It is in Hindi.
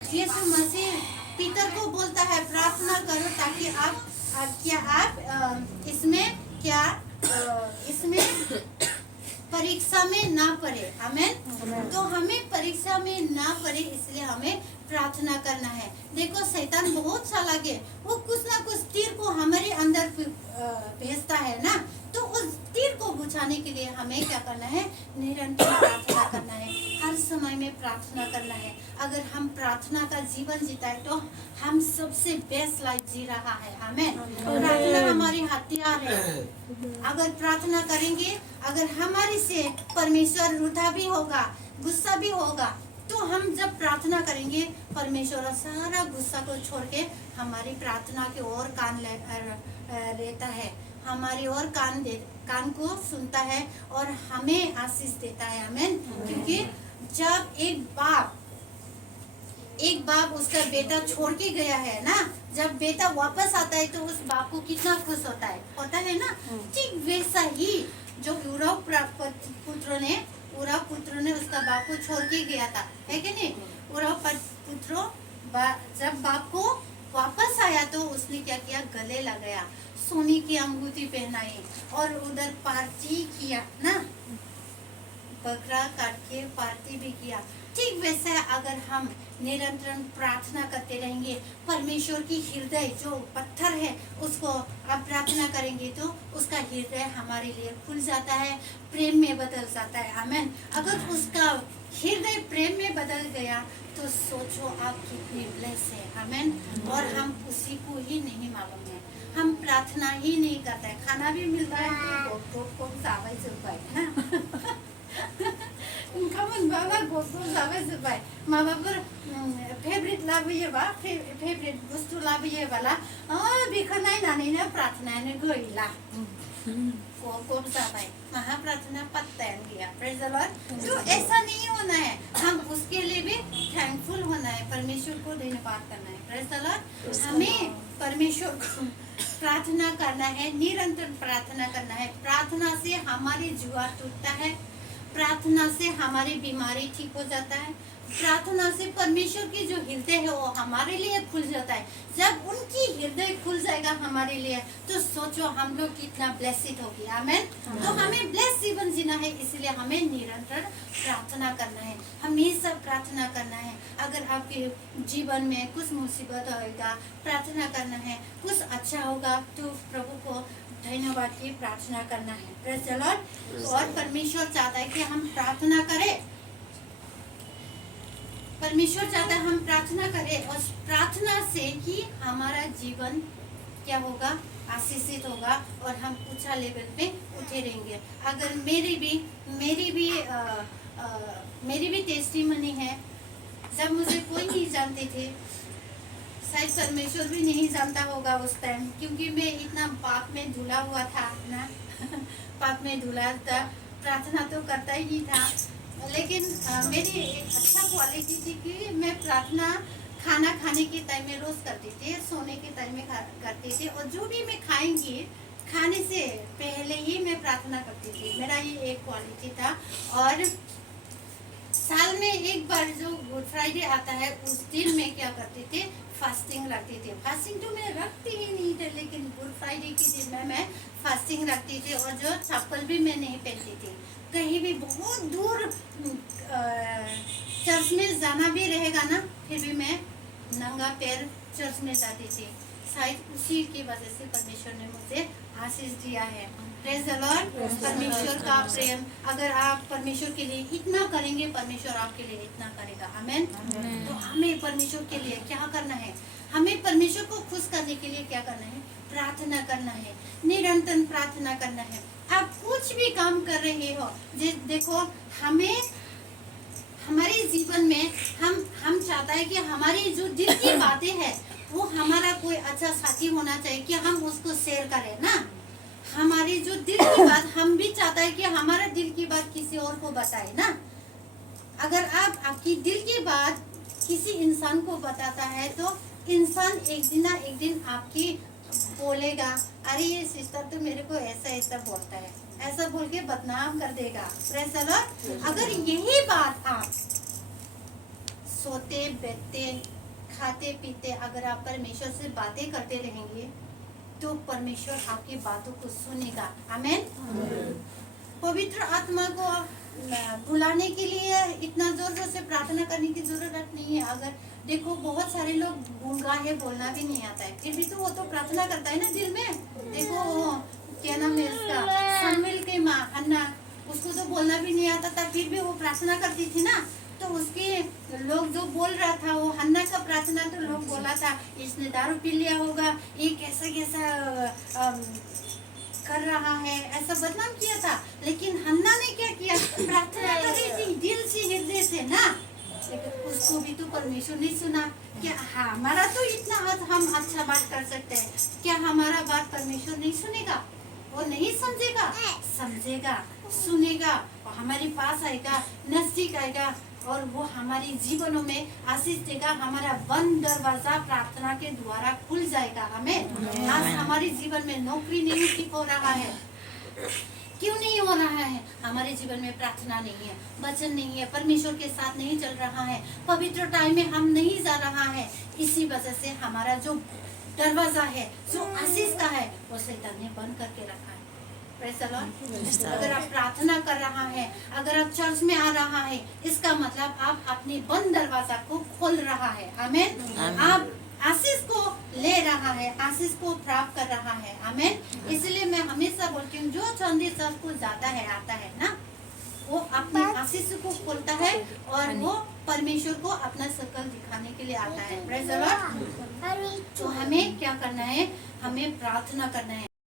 यीशु मसीह पीतर को बोलता है प्रार्थना करो ताकि आप इसमें परीक्षा में ना पड़े। आमीन। तो हमें परीक्षा में ना पड़े इसलिए हमें प्रार्थना करना है। देखो शैतान बहुत चालाक है, वो कुछ ना कुछ तीर को हमारे अंदर भेजता है ना, तो उस तीर को बुझाने के लिए हमें क्या करना है? निरंतर प्रार्थना करना है, हर समय में प्रार्थना करना है। अगर हम प्रार्थना का जीवन जीता है तो हम सबसे बेस्ट लाइफ जी रहा है। आमीन। प्रार्थना हमारी हथियार है। अगर प्रार्थना करेंगे, अगर हमारे से परमेश्वर रूठा भी होगा, गुस्सा भी होगा, तो हम जब प्रार्थना करेंगे परमेश्वर सारा गुस्सा को छोड़ के हमारी प्रार्थना की ओर कान लेता है, हमारी ओर कान को सुनता है और हमें आशीष देता है। आमीन। क्योंकि जब एक बाप उसका बेटा छोड़ के गया है ना, जब बेटा वापस आता है तो उस बाप को कितना खुश होता है ना। ठीक वैसा ही जो उराव पुत्र ने उसका बाप को छोड़ के गया था, है कि नहीं? उराव पुत्र जब बाप को वापस आया तो उसने क्या किया? गले लगाया, सोने की अंगूठी पहनाई और उधर पार्टी किया ना, बकरा काट के पार्टी भी किया। ठीक वैसे अगर हम निरंतर प्रार्थना करते रहेंगे, परमेश्वर की हृदय जो पत्थर है उसको आप प्रार्थना करेंगे तो उसका हृदय हमारे लिए खुल जाता है, प्रेम में बदल जाता है। आमीन। अगर उसका हृदय प्रेम में बदल गया तो सोचो आप कितने ब्लेस है। आमीन। और हम उसी को ही नहीं मालूम है, हम प्रार्थना ही नहीं करते हैं, खाना भी मिलता है माबाफोर फेभरेट लाबोयोबा फेभरेट बुस्थु लाबोयोबोला बेखौ नायनानैनो प्रार्थनायानो गैला, गब जाबाय, माहा प्रार्थना पत्तायानो गैया। Praise the Lord. तो ऐसा नहीं होना है, हम उसके लिए भी थैंकफुल होना है, परमेश्वर को धन्यवाद करना है। Praise the Lord. हमें परमेश्वर को प्रार्थना करना है, निरंतर प्रार्थना करना है। प्रार्थना से हमारी जुआ टूटता है, प्रार्थना से हमारी बीमारी ठीक हो जाता है, प्रार्थना से परमेश्वर की जो हृदय है वो हमारे लिए खुल जाता है। जब उनकी हृदय खुल जाएगा हमारे लिए तो सोचो हम लोग कितना ब्लेसिड होगी। आमीन। तो हमें ब्लेस जीवन जीना है, इसलिए हमें निरंतर प्रार्थना करना है, हमेशा प्रार्थना करना है। अगर आपके जीवन में कुछ मुसीबत होगा, प्रार्थना करना है, कुछ अच्छा होगा तो प्रभु को धन्यवाद की प्रार्थना करना है। Praise the Lord. और परमेश्वर चाहता है कि हम प्रार्थना करें, परमेश्वर चाहता है हम प्रार्थना करें, और प्रार्थना से ही हमारा जीवन क्या होगा? आशीषित होगा और हम ऊंचा लेवल पे उठे रहेंगे। अगर मेरी भी टेस्टिमनी है, जब मुझे कोई नहीं जानते थे, शायद परमेश्वर भी नहीं जानता होगा उस टाइम, क्योंकि मैं इतना पाप में धुला हुआ था ना पाप में धुला था, प्रार्थना तो करता ही नहीं था। लेकिन मेरी एक अच्छा क्वालिटी थी कि मैं प्रार्थना खाना खाने के टाइम में रोज करती थी, सोने के टाइम में करती थी, और जो भी मैं खाएंगी खाने से पहले ही मैं प्रार्थना करती थी। मेरा ये एक क्वालिटी था। और साल में एक बार जो गुड फ्राइडे आता है उस दिन मैं क्या करती थी? फास्टिंग रखती थी। फास्टिंग तो मैं रखती ही नहीं थी, लेकिन गुड फ्राइडे के दिन में मैं फास्टिंग रखती थी, और जो चप्पल भी मैं नहीं पहनती थी। कहीं भी बहुत दूर चर्च में जाना भी रहेगा ना, फिर भी मैं नंगा पैर चर्च में जाती थी। शायद उसी की वजह से परमेश्वर ने मुझे आशीष दिया है। Praise the Lord. परमेश्वर का प्रेम, अगर आप परमेश्वर के लिए इतना करेंगे, परमेश्वर आपके लिए इतना करेगा। आमीन। तो हमें परमेश्वर के लिए क्या करना है? हमें परमेश्वर को खुश करने के लिए क्या करना है? प्रार्थना करना है, निरंतर प्रार्थना करना है। आप कुछ भी काम कर रहे हो, देखो हमें हमारे जीवन में हम चाहता है कि हमारी जो दिल की बातें हैं वो हमारा कोई अच्छा साथी होना चाहिए कि हम उसको शेयर करें ना। हमारी जो दिल की बात, हम भी चाहता है कि हमारा दिल की बात किसी और को बताए ना। अगर आप आपकी दिल की बात किसी इंसान को बताता है तो इंसान एक दिन आपकी बोलेगा, अरे ये सिस्टर तो मेरे को ऐसा बोलता है, ऐसा बोल के बदनाम कर देगा। Praise the Lord. अगर यही बात आप सोते बैठते खाते पीते अगर आप परमेश्वर से बातें करते रहेंगे तो परमेश्वर आपकी बातों को सुनेगा। आमेन। पवित्र आत्मा को बुलाने के लिए इतना जोर जोर से प्रार्थना करने की जरूरत नहीं है। अगर देखो बहुत सारे लोग गूंगा है, बोलना भी नहीं आता है, फिर भी तो वो तो प्रार्थना करता है ना दिल में। देखो क्या नाम है उसका, शमूएल की माँ हन्ना, उसको तो बोलना भी नहीं आता था, फिर भी वो प्रार्थना करती थी ना। तो उसके लोग जो बोल रहा था वो हन्ना का प्रार्थना, तो लोग बोला था इसने दारू पी लिया होगा, ये कैसा कैसा कर रहा है, ऐसा बदनाम किया था। लेकिन हन्ना ने क्या किया, प्रार्थना कर रही थी दिल से हृदय से ना, लेकिन उसको भी तो परमेश्वर ने सुना। क्या हमारा तो इतना हम अच्छा बात कर सकते हैं, क्या हमारा बात परमेश्वर नहीं सुनेगा? वो नहीं समझेगा, समझेगा, सुनेगा और हमारे पास आएगा, नजदीक आएगा और वो हमारे जीवनों में आशीष देगा। हमारा बंद दरवाजा प्रार्थना के द्वारा खुल जाएगा। हमें आज हमारे जीवन में नौकरी नहीं ठीक हो रहा है, क्यों नहीं हो रहा है? हमारे जीवन में प्रार्थना नहीं है, वचन नहीं है, परमेश्वर के साथ नहीं चल रहा है, पवित्र टाइम में हम नहीं जा रहा है। इसी वजह से हमारा जो दरवाजा है, जो आशीष का है, वो शैतान ने बंद करके रखा है। Praise the Lord। अगर आप प्रार्थना कर रहा है, अगर आप चर्च में आ रहा है, इसका मतलब आप अपने बंद दरवाजा को खोल रहा है। आमेन। आप आशीष को ले रहा है, आशीष को प्राप्त कर रहा है। आमेन। इसलिए मैं हमेशा बोलती हूँ, जो चंदी सबको जाता है आता है ना, वो अपने आशीष को खोलता है और वो परमेश्वर को अपना शकल दिखाने के लिए आता है। Praise the Lord। तो हमें क्या करना है? हमें प्रार्थना करना है।